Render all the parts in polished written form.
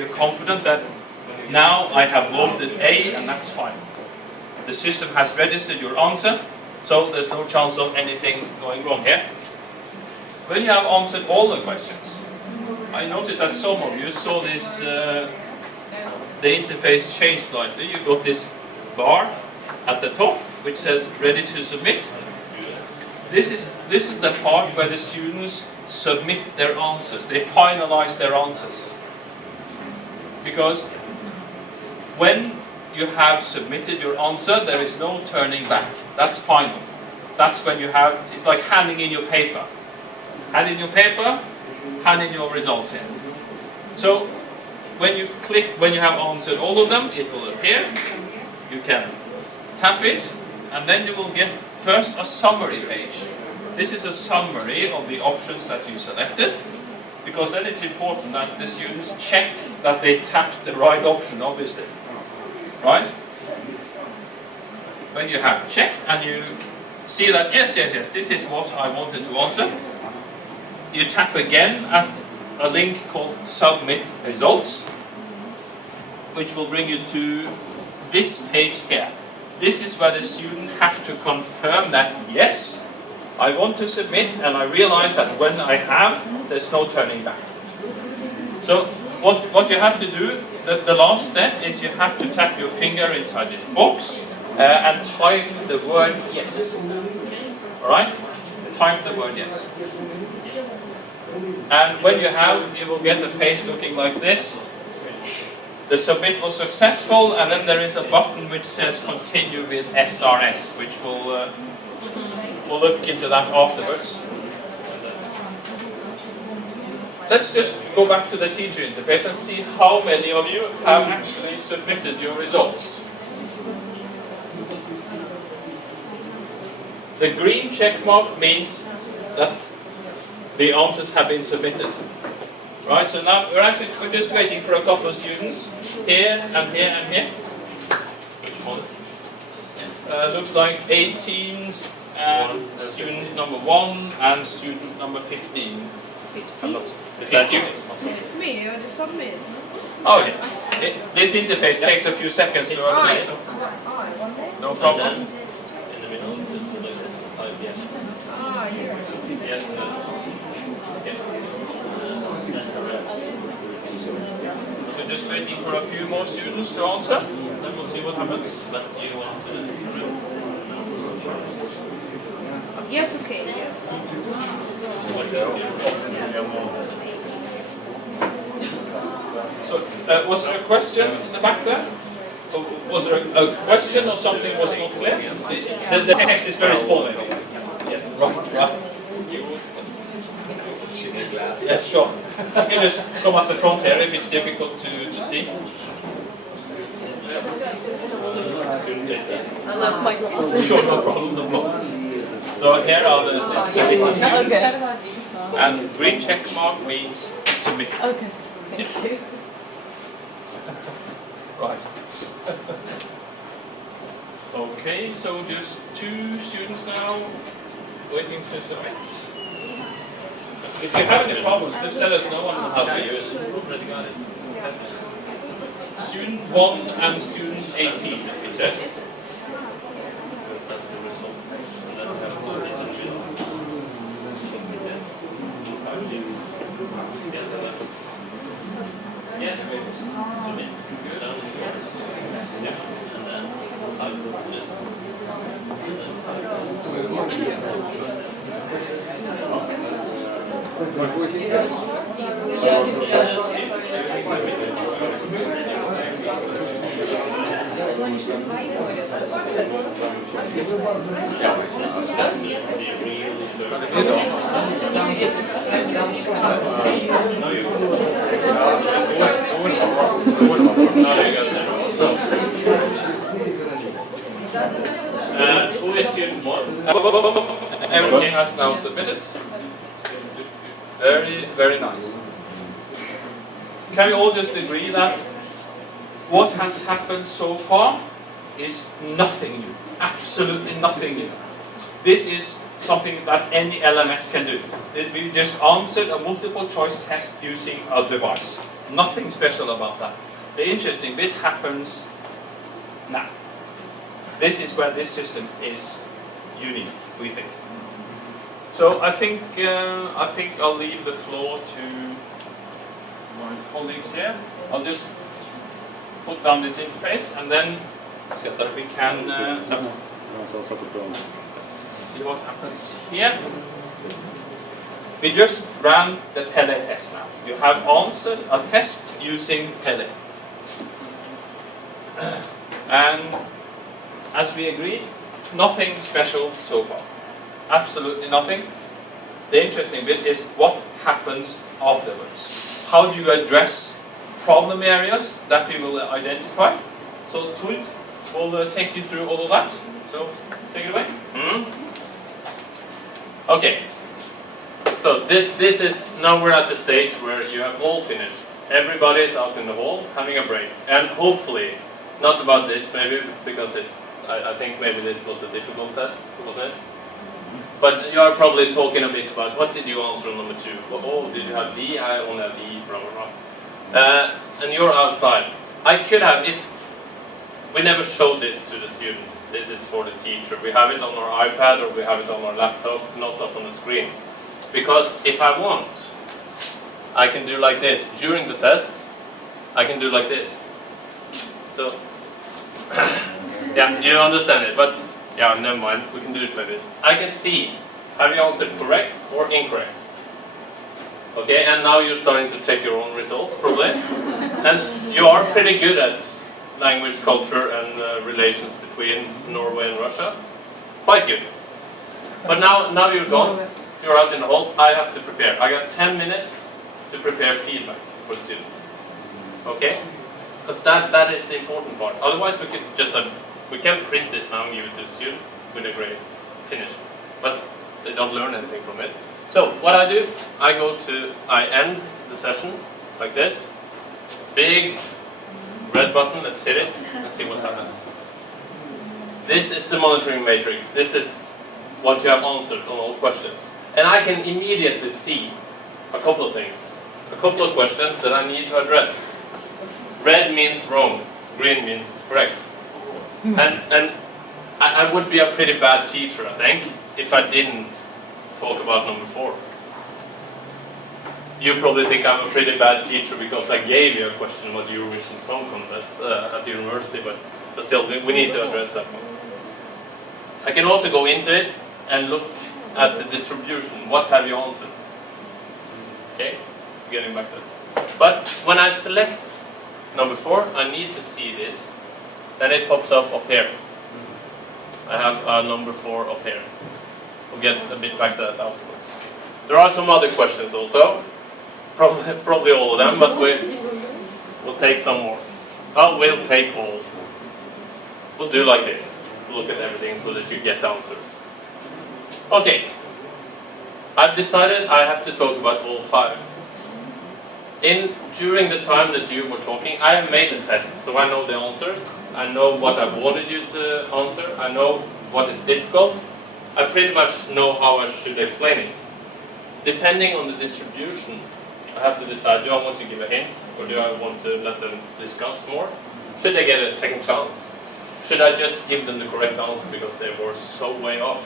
feel confident that now I have voted A and that's fine. The system has registered your answer, so there's no chance of anything going wrong here. When you have answered all the questions, I noticed that some of you saw this, the interface changed slightly. You got this bar at the top which says ready to submit. This is the part where the students submit their answers. They finalize their answers. Because when you have submitted your answer, there is no turning back. That's final. That's when you have, it's like handing in your paper. Hand in your paper, hand in your results in. So when you click, when you have answered all of them, it will appear. You can tap it, and then you will get first a summary page. This is a summary of the options that you selected, because then it's important that the students check that they tapped the right option, obviously. Right? When you have checked and you see that yes, this is what I wanted to answer, you tap again at a link called Submit Results, which will bring you to this page here. This is where the student have to confirm that yes, I want to submit, and I realize that when I have, there's no turning back. So what you have to do, the last step is you have to tap your finger inside this box and type the word yes. Alright? Type the word yes. And when you have, you will get a page looking like this. The submit was successful, and then there is a button which says continue with SRS, which we'll look into that afterwards. Let's just go back to the teacher interface and see how many of you have actually submitted your results. The green check mark means that the answers have been submitted. Right, so now we're just waiting for a couple of students here and here and here. Which one? Looks like 18 and student number 1 and student number 15. 15? Is that you? It's me, I just submit. Oh, yeah. This interface takes a few seconds to open. So no problem. In the middle, just like this. Type yes. Ah, yes. Yes. So just waiting for a few more students to answer, then we'll see what happens. But you want to Yes, okay, yes. So, was there a question in the back there? Or was there a question or something was not clear? The text is very small, maybe. Yes, right. Yes, sure. You can just come at the front here if it's difficult to see. I left my glasses. Sure, no problem, no problem. So here are the list of students. Okay. And green check mark means submitted. Okay, thank you. Right. Okay, so just 2 students now waiting to submit. If you have any problems, just let us know and we'll help you. Student 1 and student 18, it says. yes. Submit. Yes. And then type this. Who is student 1? Everything has now submitted. Very, very nice. Can we all just agree that what has happened so far is nothing new? Absolutely nothing new. This is something that any LMS can do. We just answered a multiple choice test using a device. Nothing special about that. The interesting bit happens now. This is where this system is unique, we think. So I think I'll leave the floor to my colleagues here. I'll just put down this interface and then we can see what happens here. We just ran the Pele test now. You have answered a test using Pele. And as we agreed, nothing special so far. Absolutely nothing. The interesting bit is what happens afterwards. How do you address problem areas that we will identify? So Tord will take you through all of that. So take it away. Okay. So this is, now we're at the stage where you have all finished. Everybody is out in the hall having a break. And hopefully, not about this maybe, because I think maybe this was a difficult test, wasn't it? But you are probably talking a bit about what did you answer on number 2? Oh, did you have D? I only have E, blah, blah, blah. And you're outside. I could have, if we never showed this to the students, this is for the teacher. We have it on our iPad or we have it on our laptop, not up on the screen. Because if I want, I can do like this. During the test, I can do like this. So, yeah, you understand it, but yeah, never mind, we can do it like this. I can see, have you answered correct or incorrect? Okay, and now you're starting to check your own results, probably. And you are pretty good at language, culture, and relations between Norway and Russia. Quite good. But now you're gone, you're out in the hall, I have to prepare. I got 10 minutes to prepare feedback for the students. Okay? Because that is the important part. Otherwise, we could just we can print this now and give it to the student with a grade, finished. But they don't learn anything from it. So what I do, I end the session like this. Big red button. Let's hit it and see what happens. This is the monitoring matrix. This is what you have answered on all questions, and I can immediately see a couple of things, a couple of questions that I need to address. Red means wrong, green means correct. And I would be a pretty bad teacher, I think, if I didn't talk about number 4. You probably think I'm a pretty bad teacher because I gave you a question about the Eurovision Song Contest at the university, but still, we need to address that one. I can also go into it and look at the distribution. What have you answered? Okay, getting back to it. But when I select number 4, I need to see this. Then it pops up here. I have number 4 up here. We'll get a bit back to that afterwards. There are some other questions also. Probably all of them, but we'll take some more. Oh, we'll take all. We'll do like this. Look at everything so that you get answers. Okay. I've decided I have to talk about all 5. During the time that you were talking, I have made the test, so I know the answers. I know what I wanted you to answer. I know what is difficult. I pretty much know how I should explain it. Depending on the distribution, I have to decide, do I want to give a hint, or do I want to let them discuss more? Should they get a second chance? Should I just give them the correct answer because they were so way off?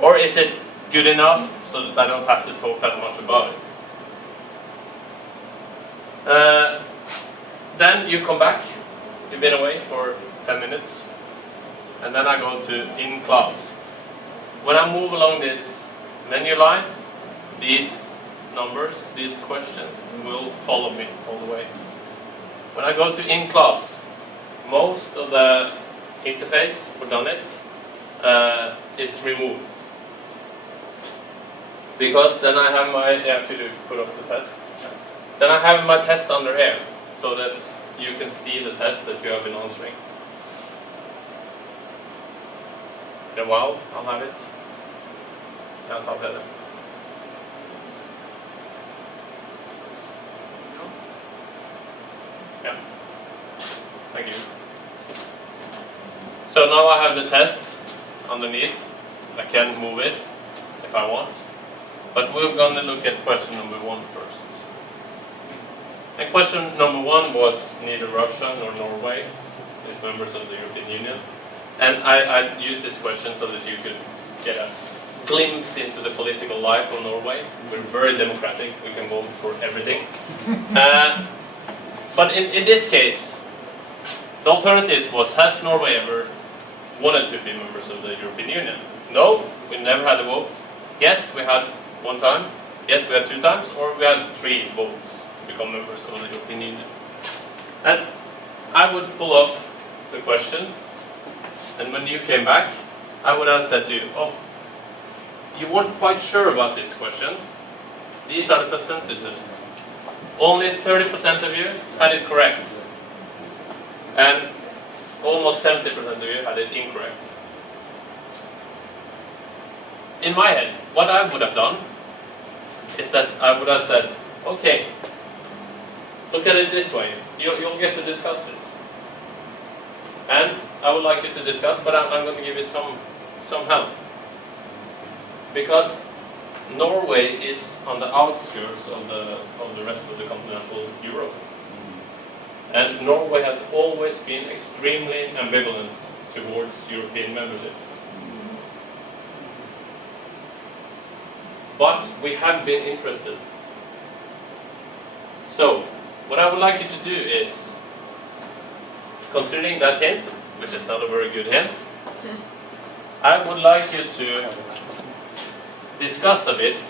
Or is it good enough so that I don't have to talk that much about it? Then you come back. You've been away for 10 minutes. And then I go to in class. When I move along this menu line, these numbers, these questions will follow me all the way. When I go to in class, most of the interface for done it is removed. Because then I have my, could you put up the test? Then I have my test under here, so that you can see the test that you have been answering. In a while, I'll have it. I'll talk better. Yeah. Thank you. So now I have the test underneath. I can move it. if I want. But we're going to look at question number 1 first. And question number 1 was neither Russia nor Norway is members of the European Union. And I used this question so that you could get a glimpse into the political life of Norway. We're very democratic, we can vote for everything. But in this case, the alternative was, has Norway ever wanted to be members of the European Union? No, we never had a vote. Yes, we had 1 time. Yes, we had 2 times, or we had 3 votes to become members of the European Union. And I would pull up the question, and when you came back, I would have said to you, oh, you weren't quite sure about this question. These are the percentages. Only 30% of you had it correct. And almost 70% of you had it incorrect. In my head, what I would have done is that I would have said, okay, look at it this way. You'll get to discuss this. And I would like you to discuss, but I'm going to give you some help. Because Norway is on the outskirts of the rest of the continental Europe. And Norway has always been extremely ambivalent towards European memberships. But we have been interested. So, what I would like you to do is, considering that hint, which is not a very good hint, I would like you to discuss a bit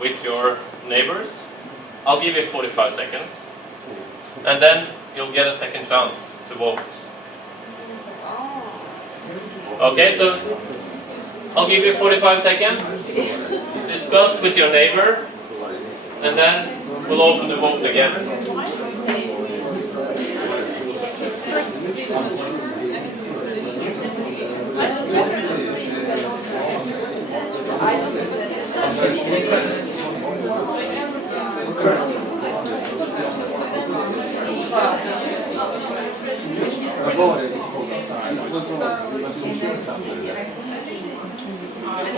with your neighbors. I'll give you 45 seconds. And then you'll get a second chance to vote. Okay, so I'll give you 45 seconds. Discuss with your neighbor, and then we'll open the vote again.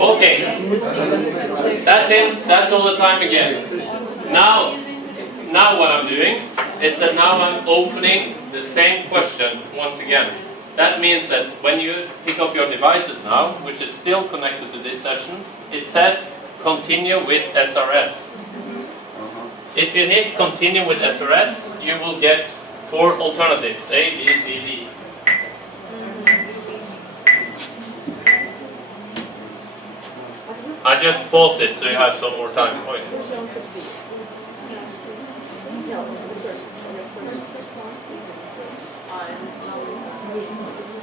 Okay, that's it. That's all the time again. Now what I'm doing is that now I'm opening the same question once again. That means that when you pick up your devices now, which is still connected to this session, it says continue with SRS. If you hit continue with SRS, you will get 4 alternatives, A, B, C, D. I just paused it so you have some more time. Wait.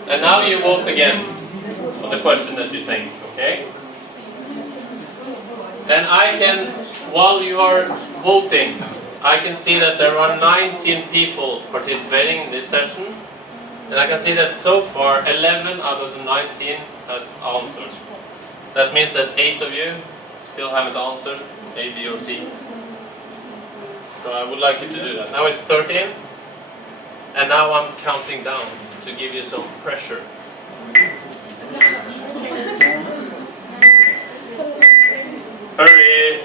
And now you vote again on the question that you think, okay? And I can, while you are voting, I can see that there are 19 people participating in this session. And I can see that so far 11 out of the 19 has answered. That means that 8 of you still haven't answered A, B, or C. So I would like you to do that. Now it's 13. And now I'm counting down to give you some pressure. Hurry!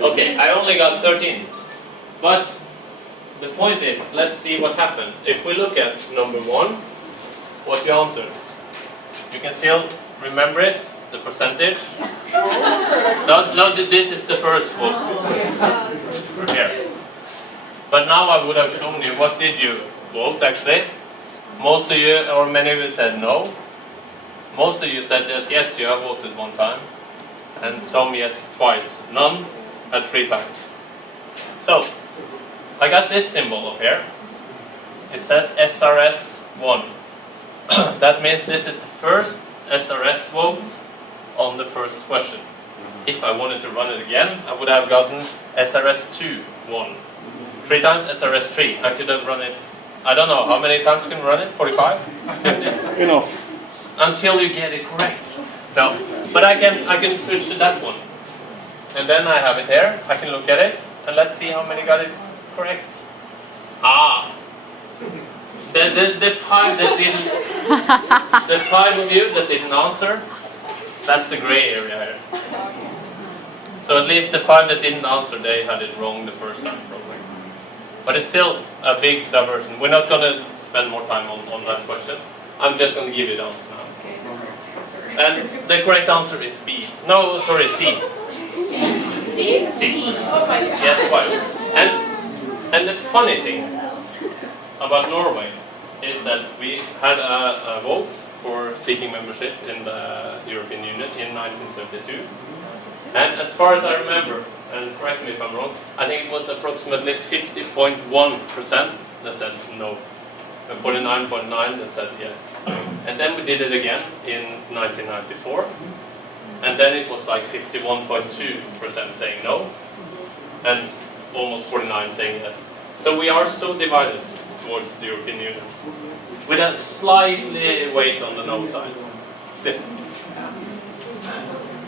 Okay, I only got 13. But the point is, let's see what happened. If we look at number 1, what you answered. You can still remember it, the percentage. No, this is the first vote. Here. But now I would have shown you what did you vote actually. Most of you, or many of you said no. Most of you said that yes, you have voted 1 time. And some yes, twice. None had 3 times. So, I got this symbol up here. It says SRS 1. That means this is the first SRS vote on the first question. If I wanted to run it again, I would have gotten SRS 2 1. 3 times SRS 3. I could have run it, I don't know, how many times you can run it? 45? 50? Enough. Until you get it correct. No, but I can switch to that one. And then I have it here. I can look at it, and let's see how many got it correct. Ah. The five that didn't, the five of you that didn't answer, that's the gray area here. So at least the five that didn't answer, they had it wrong the first time probably. But it's still a big diversion. We're not going to spend more time on that question. I'm just going to give you the answer now. And the correct answer is B. No, sorry, C. See? C. Oh my god. Yes, quite. And the funny thing about Norway is that we had a vote for seeking membership in the European Union in 1972. And as far as I remember, and correct me if I'm wrong, I think it was approximately 50.1% that said no, and 49.9% that said yes. And then we did it again in 1994, and then it was like 51.2% saying no, and almost 49% saying yes. So we are so divided towards the European Union, with a slightly weight on the no side. Still.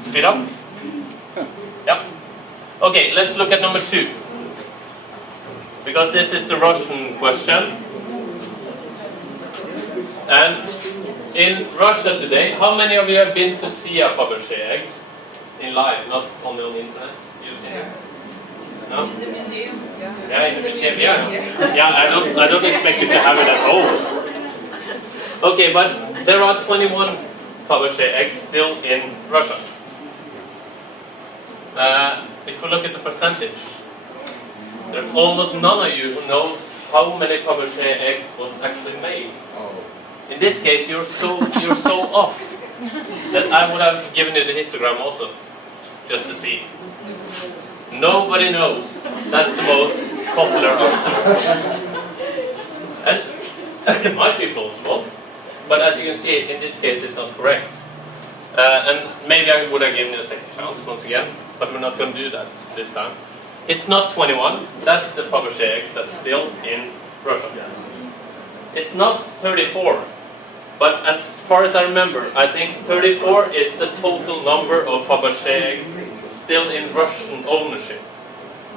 Speed up. Yep. Okay, let's look at number 2. Because this is the Russian question. And in Russia today, how many of you have been to see a Fabergé egg in live, not only on the internet? You've seen it? No? In the museum? Yeah, in the museum, yeah. Yeah, I don't expect you to have it at home. Okay, but there are 21 Fabergé eggs still in Russia. If we look at the percentage, there's almost none of you who knows how many Fabergé eggs was actually made. In this case, you're so off that I would have given you the histogram also, just to see. Nobody knows. That's the most popular answer. And it might be plausible, but as you can see, in this case, it's not correct. And maybe I would have given you a second chance once again, but we're not going to do that this time. It's not 21. That's the Fabergé eggs that's still in Russia. It's not 34. But as far as I remember, I think 34 is the total number of Fabergé eggs still in Russian ownership.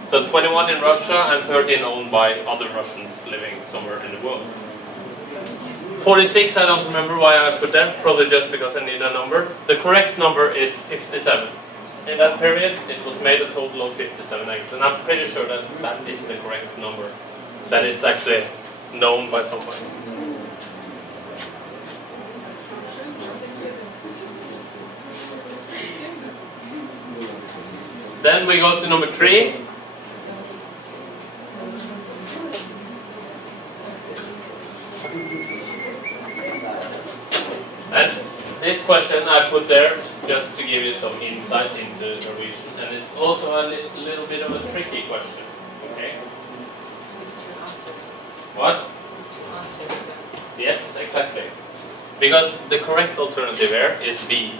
So 21 in Russia and 13 owned by other Russians living somewhere in the world. 46, I don't remember why I put there, probably just because I need a number. The correct number is 57. In that period, it was made a total of 57 eggs, and I'm pretty sure that that is the correct number. That is actually known by somebody. Then we go to number 3. And this question I put there just to give you some insight into Norwegian, and it's also a little bit of a tricky question. Okay? What? Yes, exactly. Because the correct alternative here is B,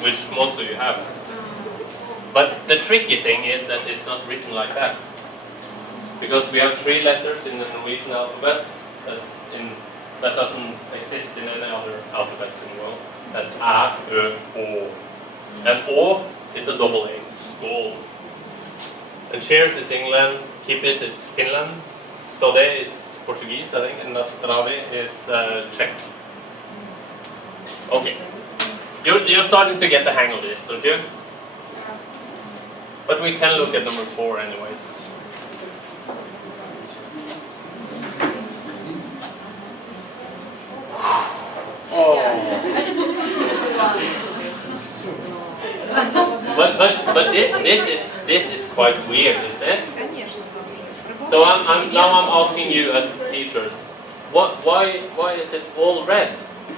which most of you have. But the tricky thing is that it's not written like that. Because we have 3 letters in the Norwegian alphabet that doesn't exist in any other alphabets in the world. That's A, Ö, O. And O is a double A, skål. And cheers is England, kippis is Finland, sode is Portuguese, I think, and nastravi is Czech. Okay. You're starting to get the hang of this, don't you? But we can look at number 4 anyways. Oh. Yeah, I just looked at But this is quite weird, isn't it? So I'm asking you as teachers, why is it all red?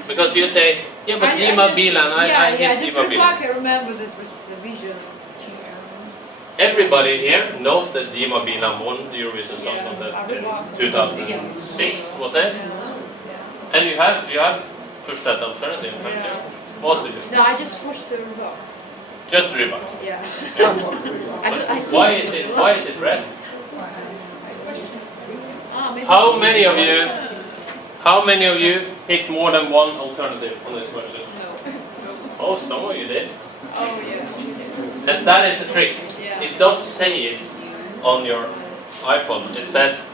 Because you say, yeah, but Dima Bilan, I hit Dima Bilan. I remember that was the vision. Everybody here knows that Dima Bilan won the Eurovision Song Contest in 2006, was it? And you have pushed that alternative, haven't you? Most of you. No, I just pushed the Rybak. Just Rybak. Yeah. Why is it red? How many of you picked more than one alternative on this question? No. Oh, some of you did. Oh, yes. And that is the trick. Yeah. It does say it on your iPod. It says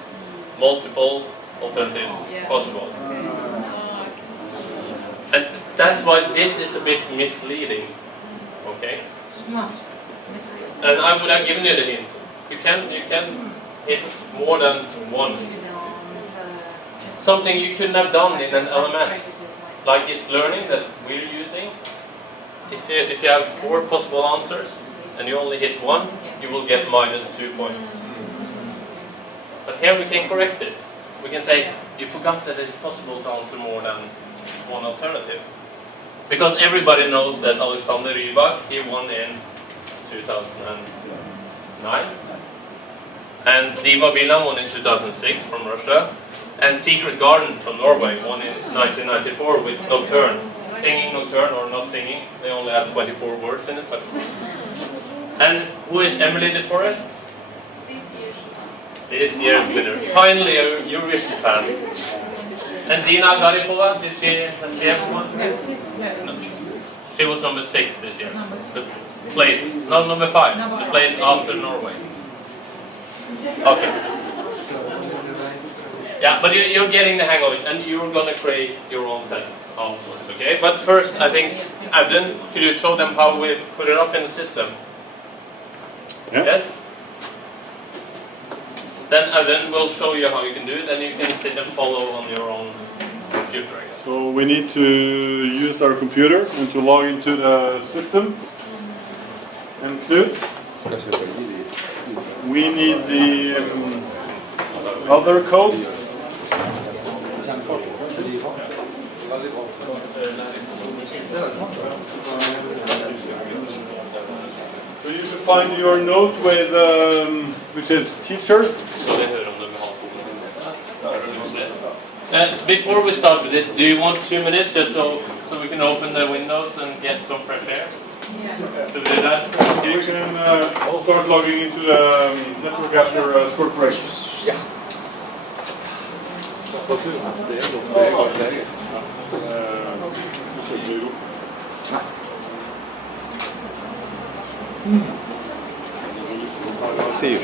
multiple alternatives Yeah. possible. And that's why this is a bit misleading. Okay? And I would have given you the hints. You can hit more than one. Something you couldn't have done in an LMS, like it's learning that we're using. If you have 4 possible answers and you only hit one, you will get -2 points. But here we can correct it. We can say, you forgot that it's possible to answer more than one alternative. Because everybody knows that Alexander Rybak, he won in 2009. And Dima Bilan won in 2006 from Russia. And Secret Garden from Norway won in 1994 with Nocturne. Singing Nocturne or not singing. They only have 24 words in it. But and who is Emily de Forest? This year's winner. Finally a Eurovision fan. And Dina Garipova, has she ever won? No. She was number 6 this year. The place, no, number 5. The place after Norway. Okay. Yeah, but you're getting the hang of it, and you're going to create your own tests afterwards, okay? But first, I think, Abden, could you show them how we put it up in the system? Yeah. Yes? Then Abden will show you how you can do it, and you can sit and follow on your own computer, I guess. So we need to use our computer and to log into the system. And Knut, we need the other code. So you should find your note with which is teacher. Before we start with this, do you want 2 minutes just so we can open the windows and get some fresh air? Yeah. To do that? We can start logging into the Network Azure Corporation. See you.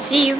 See you.